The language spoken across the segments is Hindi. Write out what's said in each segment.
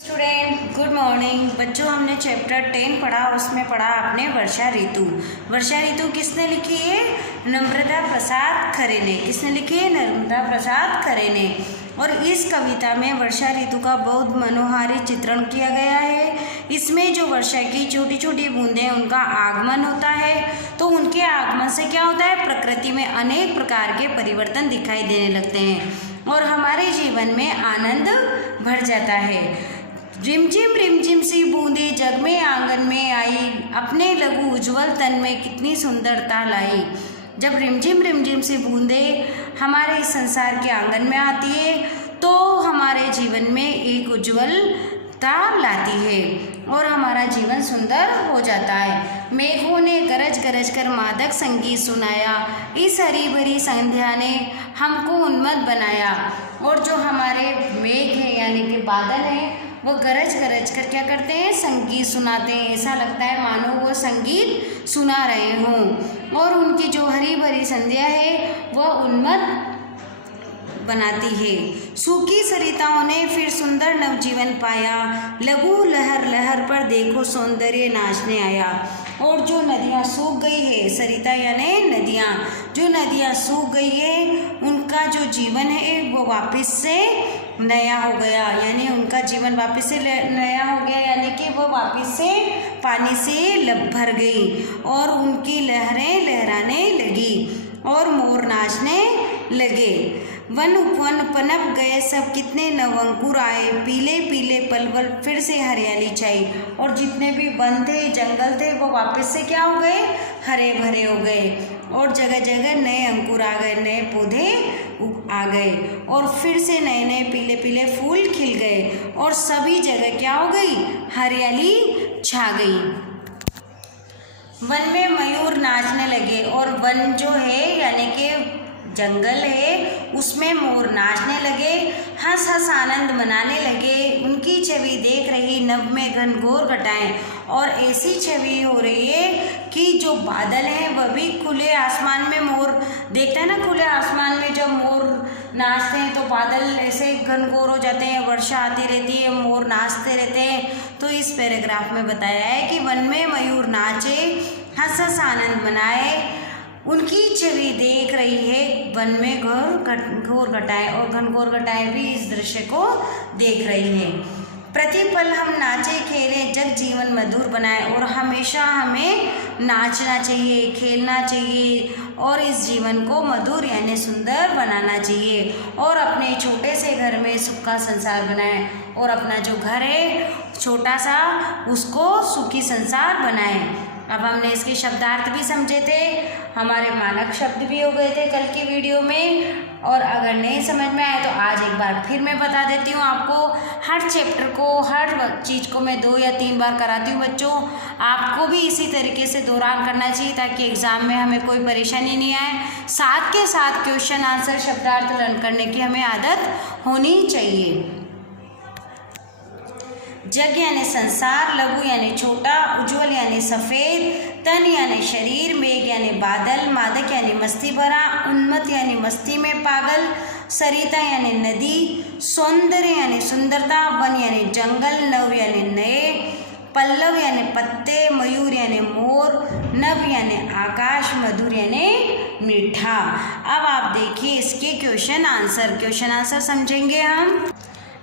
स्टूडेंट गुड मॉर्निंग बच्चों। हमने चैप्टर 10 पढ़ा, उसमें पढ़ा आपने वर्षा ऋतु। वर्षा ऋतु किसने लिखी है? नम्रता प्रसाद खरे ने। किसने लिखी है? नम्रता प्रसाद खरे ने। और इस कविता में वर्षा ऋतु का बहुत मनोहारी चित्रण किया गया है। इसमें जो वर्षा की छोटी छोटी बूंदें उनका आगमन होता है, तो उनके आगमन से क्या होता है? प्रकृति में अनेक प्रकार के परिवर्तन दिखाई देने लगते हैं और हमारे जीवन में आनंद भर जाता है। रिमझिम सी बूंदें जग में आंगन में आई, अपने लघु उज्ज्वल तन में कितनी सुंदरता लाई। जब रिमझिम सी बूंदें हमारे इस संसार के आंगन में आती है तो हमारे जीवन में एक उज्ज्वलता लाती है और हमारा जीवन सुंदर हो जाता है। मेघों ने गरज गरज कर मादक संगीत सुनाया, इस हरी भरी संध्या ने हमको उन्मत्त बनाया। और जो हमारे मेघ हैं यानी कि बादल हैं, वो गरज गरज कर क्या करते हैं? संगीत सुनाते हैं। ऐसा लगता है मानो वो संगीत सुना रहे हों। और उनकी जो हरी भरी संध्या है वह उन्मत्त बनाती है। सूखी सरिताओं ने फिर सुंदर नवजीवन पाया, लघु लहर लहर पर देखो सौंदर्य नाचने आया। और जो नदियाँ सूख गई है, सरिता यानी नदियाँ, जो नदियाँ सूख गई है उनका जो जीवन है वो वापस से नया हो गया, यानी उनका जीवन वापस से नया हो गया, यानी कि वो वापस से पानी से भर गई और उनकी लहरें लहराने लगी और मोर नाचने लगे। वन उपवन पनप गए सब, कितने नवंकुर आए, पीले पीले पलवल फिर से हरियाली छाई। और जितने भी वन थे, जंगल थे, वो वापस से क्या हो गए? हरे भरे हो गए और जगह जगह नए अंकुर आ गए, नए पौधे आ गए और फिर से नए नए पीले पीले फूल खिल गए और सभी जगह क्या हो गई? हरियाली छा गई। वन में मयूर नाचने लगे और वन जो है यानी कि जंगल है उसमें मोर नाचने लगे, हंस हंस आनंद मनाने लगे। उनकी छवि देख रही नभ में घनघोर घटाएं और ऐसी छवि हो रही है कि जो बादल हैं वह भी खुले आसमान में, मोर देखता है ना खुले आसमान में जब मोर नाचते हैं तो बादल ऐसे घनघोर हो जाते हैं, वर्षा आती रहती है, मोर नाचते रहते हैं। तो इस पैराग्राफ में बताया है कि वन में मयूर नाचे, हंस हंस आनंद मनाए, उनकी छवि देख रही है वन में घोर घटाएं और घनघोर घटाएं भी इस दृश्य को देख रही है। प्रतिपल हम नाचे खेले, जग जीवन मधुर बनाए। और हमेशा हमें नाचना चाहिए, खेलना चाहिए और इस जीवन को मधुर यानी सुंदर बनाना चाहिए और अपने छोटे से घर में सुख का संसार बनाएं और अपना जो घर है छोटा सा उसको सुखी संसार बनाएं। अब हमने इसके शब्दार्थ भी समझे थे, हमारे मानक शब्द भी हो गए थे कल की वीडियो में। और अगर नहीं समझ में आए तो आज एक बार फिर मैं बता देती हूँ आपको। हर चैप्टर को, हर चीज़ को मैं 2 या 3 बार कराती हूँ बच्चों। आपको भी इसी तरीके से दौरान करना चाहिए ताकि एग्ज़ाम में हमें कोई परेशानी नहीं आए। साथ के साथ क्वेश्चन आंसर शब्दार्थ लर्न करने की हमें आदत होनी चाहिए। जग यानी संसार, लघु यानी छोटा, उज्ज्वल यानी सफ़ेद, तन यानी शरीर, मेघ यानी बादल, मादक यानी मस्ती भरा, उन्मत्त यानी मस्ती में पागल, सरिता यानी नदी, सौंदर्य यानी सुंदरता, वन यानी जंगल, नव यानी नए, पल्लव यानी पत्ते, मयूर यानी मोर, नभ यानी आकाश, मधुर यानी मीठा। अब आप देखिए इसके क्वेश्चन आंसर समझेंगे हम।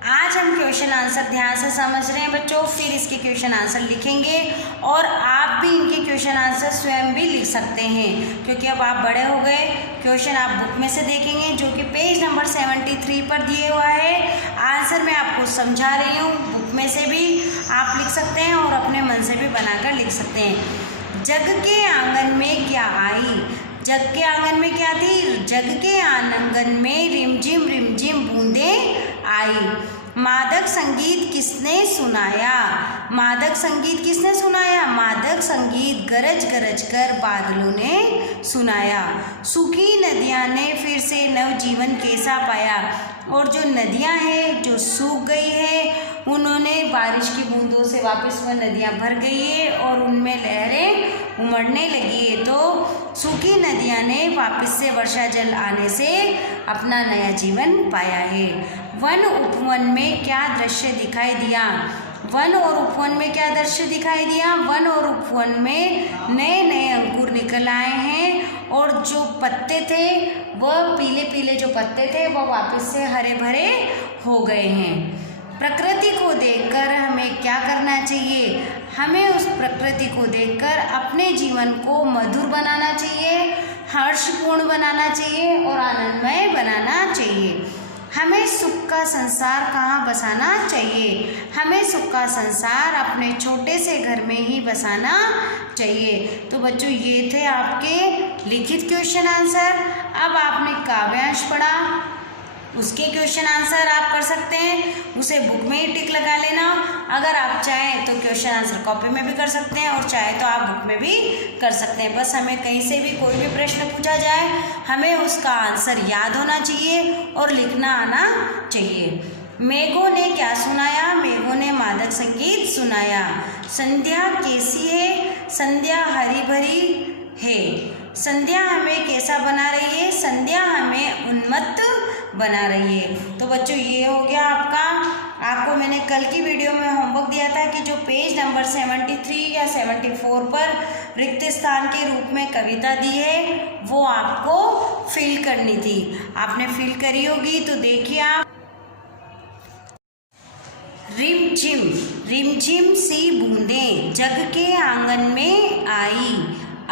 आज हम क्वेश्चन आंसर ध्यान से समझ रहे हैं बच्चों, फिर इसके क्वेश्चन आंसर लिखेंगे और आप भी इनके क्वेश्चन आंसर स्वयं भी लिख सकते हैं क्योंकि अब आप बड़े हो गए। क्वेश्चन आप बुक में से देखेंगे जो कि पेज नंबर 73 पर दिए हुआ है। आंसर मैं आपको समझा रही हूँ, बुक में से भी आप लिख सकते हैं और अपने मन से भी बनाकर लिख सकते हैं। जग के आंगन में क्या आई? जग के आंगन में क्या थी? जग के आंगन में रिमझिम बूंदें आई। मादक संगीत किसने सुनाया? मादक संगीत किसने सुनाया? मादक संगीत गरज गरज कर बादलों ने सुनाया। सूखी नदियाँ ने फिर से नवजीवन कैसा पाया? और जो नदियाँ हैं जो सूख गई है उन्होंने बारिश की बूंदों से वापस वह नदियाँ भर गई है और उनमें लहरें उमड़ने लगी है, तो सूखी नदियाँ ने वापस से वर्षा जल आने से अपना नया जीवन पाया है। वन उपवन में क्या दृश्य दिखाई दिया? वन और उपवन में क्या दृश्य दिखाई दिया? वन और उपवन में नए नए अंकुर निकल आए हैं और जो पत्ते थे वह पीले पीले जो पत्ते थे वह वापस से हरे भरे हो गए हैं। प्रकृति को देखकर हमें क्या करना चाहिए? हमें उस प्रकृति को देखकर अपने जीवन को मधुर बनाना चाहिए, हर्षपूर्ण बनाना चाहिए और आनंदमय बनाना चाहिए। हमें सुख का संसार कहाँ बसाना चाहिए? हमें सुख का संसार अपने छोटे से घर में ही बसाना चाहिए। तो बच्चों ये थे आपके लिखित क्वेश्चन आंसर। अब आपने काव्यांश पढ़ा, उसके क्वेश्चन आंसर आप कर सकते हैं, उसे बुक में ही टिक लगा लेना। अगर आप चाहें तो क्वेश्चन आंसर कॉपी में भी कर सकते हैं और चाहे तो आप बुक में भी कर सकते हैं। बस हमें कहीं से भी कोई भी प्रश्न पूछा जाए, हमें उसका आंसर याद होना चाहिए और लिखना आना चाहिए। मेघों ने क्या सुनाया? मेघों ने मादक संगीत सुनाया। संध्या कैसी है? संध्या हरी भरी है। संध्या हमें कैसा बना रही है? संध्या हमें उन्मत्त बना रही है। तो बच्चों ये हो गया आपका। आपको मैंने कल की वीडियो में होमवर्क दिया था कि जो पेज नंबर 73 या 74 पर रिक्त स्थान के रूप में कविता दी है वो आपको फिल करनी थी। आपने फिल करी होगी तो देखिए आप। रिमझिम सी बूंदें जग के आंगन में आई,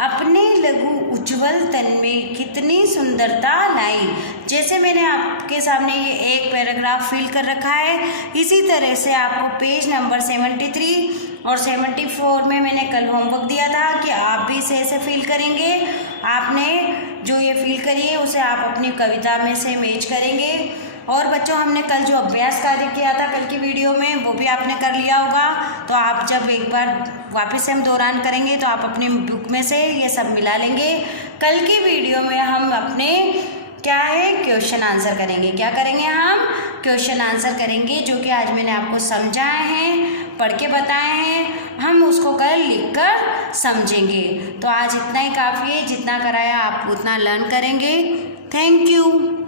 अपने लघु उज्ज्वल तन में कितनी सुंदरता लाई। जैसे मैंने आपके सामने ये एक पैराग्राफ फिल कर रखा है, इसी तरह से आपको पेज नंबर 73 और 74 में मैंने कल होमवर्क दिया था कि आप भी इसे ऐसे फिल करेंगे। आपने जो ये फिल करी है उसे आप अपनी कविता में से मैच करेंगे। और बच्चों हमने कल जो अभ्यास कार्य किया था कल की वीडियो में वो भी आपने कर लिया होगा। तो आप जब एक बार वापस से हम दोहरान करेंगे तो आप अपनी बुक में से ये सब मिला लेंगे। कल की वीडियो में हम अपने क्या है क्वेश्चन आंसर करेंगे। क्या करेंगे? हम क्वेश्चन आंसर करेंगे जो कि आज मैंने आपको समझाए हैं, पढ़ के बताए हैं, हम उसको कल लिखकर समझेंगे। तो आज इतना ही काफ़ी है, जितना कराया आप उतना लर्न करेंगे। Thank you.